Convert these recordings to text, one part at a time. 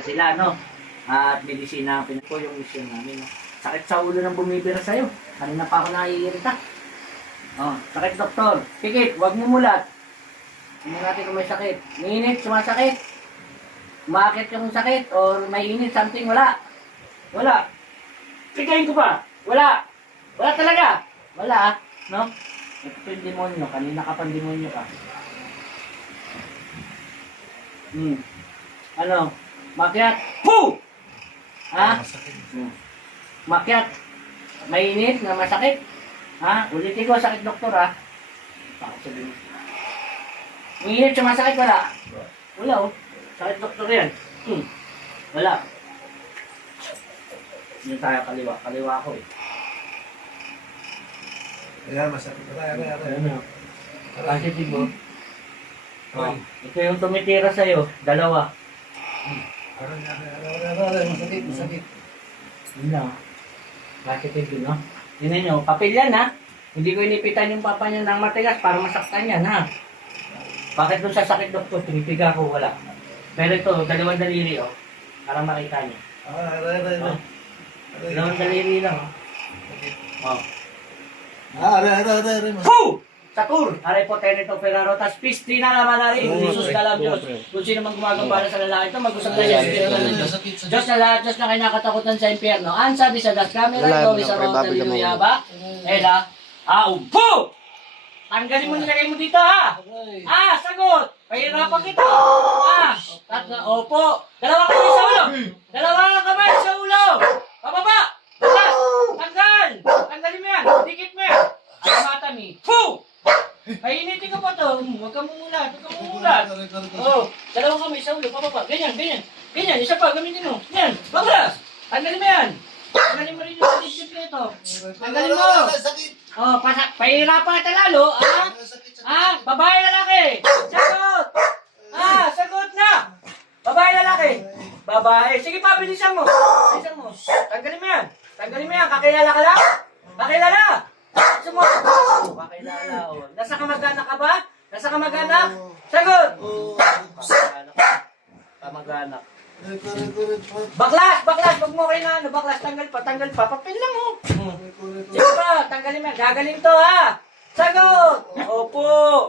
sila, no? At medisina ang pinag yung mission namin. No? Sakit sa ulo ng bumibira sa'yo. Kanina pa ako naiirita. Oh, sakit doktor. Pikit, huwag mo mulat. Tingnan natin kung may sakit. Mainit, sumasakit. Umakit yung sakit or may init, something, wala. Wala. Pikayin ko pa. Wala. Wala talaga. Wala, no? Ito yung demonyo. Kanina ka pang demonyo ka. Hmm. Ano? Makyat. Poo! Ha? Hmm. Makyat. Mainit na masakit. Ha? Ulitin ko, sakit doktor ha. Bakit sabihin? Mainit sa masakit, wala. Wala oh. Sakit doktor yan. Hmm. Wala. Hindi tayo kaliwa. Kaliwa ako eh. Ayan, masakit. Aray, aray, aray. Ano? Positive oh. Oh. Ito yung tumitira sa'yo. Dalawa. Aray, aray, aray. Masakit, masakit. Yun lang. Positive yun, no? Tingnan nyo, papel yan, ha? Hindi ko inipitan yung papa niya ng matigas para masaktan yan, ha? Bakit dun sa sakit, doktor? Tinipiga ko, wala. Pero ito, dalawang daliri, oh. Para makita niyo. Aray, aray, aray, aray. Dalawang daliri lang, oh. Oh. Ah, aray, aray, aray. Poo! Satur! Aray po, tenito, peraro, tas pisti na naman na rin. Jesus ka lang, Diyos. Kung sino man gumagambala sa lalaki ito, mag-usap na sakit. Diyos na lahat, Diyos na kinakatakutan sa impyerno. Ang sabi sa das camera, Wala, Lowi wala, sa pre, Rota, baboy ka mo. Liluya ba? Ela, ah, umpo! Tanggalin mo nilagay mo dito, ha? Ah, sagot! Pahirapan kita! Ah, tatlo, opo. Dalawa kamay sa ulo! Dalawa kamay sa ulo! Pababa! Taas! Tanggal! Tanggalin mo yan! Dikit mo yan! Ay, mata mi. Fu! Painitin ko pa to. Huwag kang mumulat. Huwag kang mumulat. Aray. Oh, dalawang kamay sa ulo, pababa. Ganyan, ganyan. Ganyan, isa pa, gamitin mo. Yan, baklas. Tanggalin mo yan. Tanggalin mo rin yung adhesive nito. Tanggalin mo. Oh, pasak, pahirapan ka lalo, ah. Ah, babae lalaki. Sagot. Ah, sagot na. Babae lalaki. Babae. Sige pa, bilisan mo. Bilisan mo. Tanggalin mo yan. Tanggalin mo yan. Kakilala ka lang? Kakilala. Oh, kakilala. Oh. Nasa kamag-anak ka ba? Nasa kamag-anak? Sagot. Oh, Kamag-anak. Kamag-anak. Baklas! Baklas! Huwag mo kayo na ano. Baklas, tanggal pa, tanggal pa. Papel lang oh. Hmm. Sige pa, tanggalin mo. yan. Gagaling to ha. Sagot! Opo.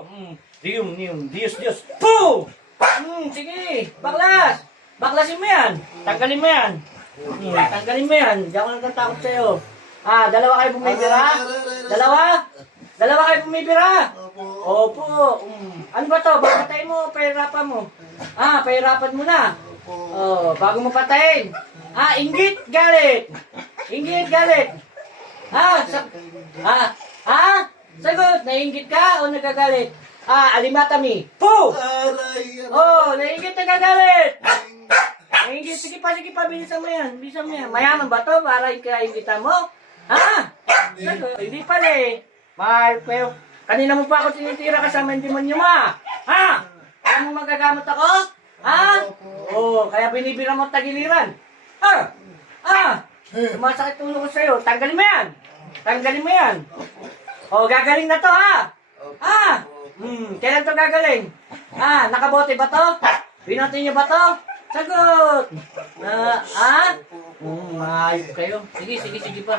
Hmm. Diyum, diyum, Diyos, Diyos. Po! Hmm, sige. Baklas. Baklasin mo yan. Tanggalin mo yan. Hmm, tanggalin mo yan. Hindi ako nagtatakot sa'yo. Ah, dalawa kayo bumibira? Dalawa? Dalawa kayo bumibira? Opo. Opo. Hmm. Ano ba to? Bago patayin mo, pahirapan mo. Ah, pahirapan mo na. Opo. Oh, bago mo patayin. Ah, inggit, galit. Inggit, galit. Ah, sa, ah, ah, sagot, nainggit ka o nagagalit? Ah, alimatami. Po! Aray, aray. Oh, nainggit, nagagalit. Nainggit, sige pa, sige pa, bilisan mo yan, bilisan mo yan. Mayaman ba to para ikaingitan mo? Ha? Sagot, hindi pala eh. Mahal kayo. Kanina mo pa ako tinitira kasama yung demonyo mo ah. Ha? Kaya mo magagamot ako? Ha? Oo, kaya binibira mo tagiliran. Ah! Ah! Sumasakit ulo ko sa'yo. Tanggalin mo yan. Tanggalin mo yan. Oh, gagaling na to ha. Ah! Hmm, kailan to gagaling? Ah, nakabote ba to? Binote niyo ba to? Sagot! Ah, ah? Hmm, maayos kayo. Sige, sige, sige pa.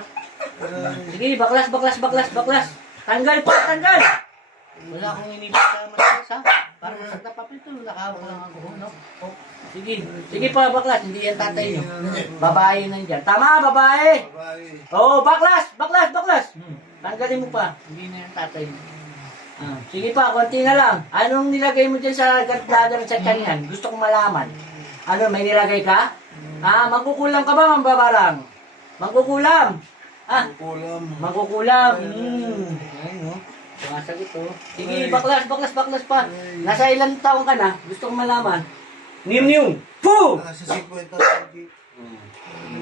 Sige, baklas, baklas, baklas, baklas. Tanggal pa, tanggal. Wala akong inibig sa masakit ha. Para masakit na papel to, nakahawak lang ako, no? Oh, sige, sige pa, baklas. Hindi yan tatay niyo. Babae nandyan. Tama, babae. Oo, oh, baklas, baklas, baklas. Hmm. Tanggalin mo pa. Hindi na yung tatay mo. Ah, sige pa, konti na lang. Anong nilagay mo dyan sa gardado sa kanyan? Gusto kong malaman. Ano, may nilagay ka? Ah, mangkukulam ka ba, mambabarang? Mangkukulam. Ah, Kulam. mangkukulam. Hmm. Ayun, no? Sumasagot, oh. Sige, baklas, baklas, baklas pa. Nasa ilang taong ka na? Gusto kong malaman. Nim, nim. Poo! Nasa 50 sakit.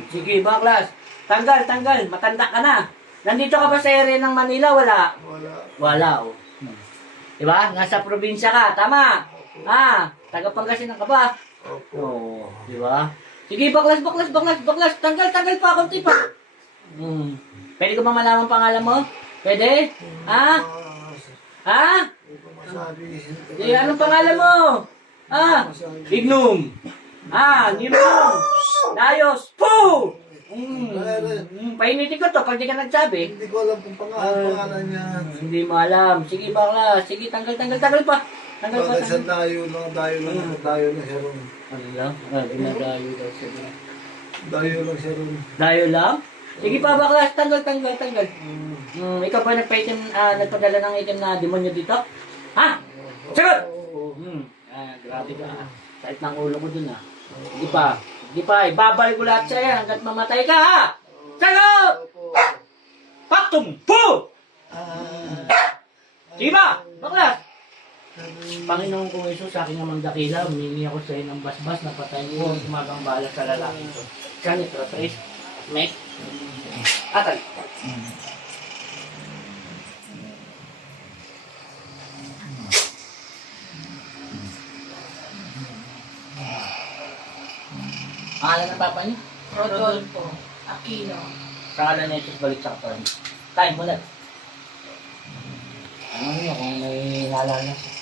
Sige, baklas. Tanggal, tanggal. Matanda ka na. Nandito ka ba sa area ng Manila? Wala. Wala. Wala, oh. Diba? Nasa probinsya ka. Tama. Ah, taga Pangasinan ka ba? Opo. Oo. Diba? Sige, baklas, baklas, baklas, baklas. Tanggal, tanggal pa. Kunti pa. Hmm. Pwede ko ba malaman pangalan mo? Pwede? Ha? Ha? Eh, anong pangalan mo? Ah, Ignum. Ah, Nilong! Dayos! Poo! Mm. Mm, painitin ko to pag di ka nagsabi. Hindi ko alam kung pangalan, pangalan niya. Hindi mo alam. Sige bakla. Sige, tanggal, tanggal, tanggal pa. Tanggal pa, Bakit sa tanggal. dayo lang, dayo lang, dayo lang siya ron. Ano lang? Ah, dinadayo daw siya. Dayo lang siya ron. Dayo lang? Sige pa bakla. Tanggal, tanggal, tanggal. Mm. Hmm, ikaw ba nagpa-itim, ah, nagpadala ng itim na demonyo dito? Ha? Sagot! Hmm. Ah, grabe ka. ah. Sakit ng ulo ko dun ah. Hindi pa. Hindi pa. Ibabalik ko lahat sa'yo hanggat mamatay ka ha! Sagot! Paktum! Po! Sige ba? Bakla! Panginoon ko Jesus, sa aking namang dakila, humingi ako sa iyo ng basbas na patayin ko ang sumagang bala sa lalaki ko. Ganit, Ratres, Mek, Atay. Pangalan ng papa niyo? Rodolfo Aquino. Pangalan na ito, balik sa katawan. Time mo lang. Ano niyo kung may naalala siya?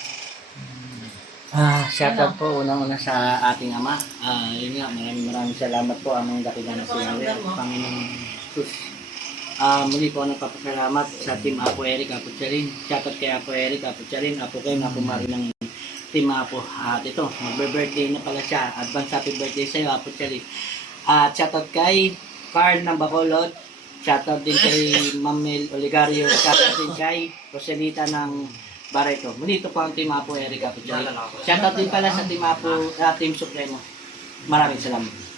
Ah, shout out po unang-una sa ating ama. Ah, yun nga, maraming maraming salamat po amang dakila na sinabi. Panginoong Jesus. Ah, muli po ako nagpapasalamat sa Team Apo Eric Apo Charin. Shout out kay Apo Eric Apo Charin, Apo Ken, Apo Mari ng Team Apo. At ito, magbe-birthday na pala siya. Advance happy birthday sa iyo, Apo Charin. At shout out kay Carl ng Bacolod. Shout out din kay Mamel Oligario. Shout out din kay Roselita ng Barreto. Muli ito po ang Team Apo Eric Apo Charin. Shout out din pala sa Team Apo, uh, Team Supremo. Maraming salamat.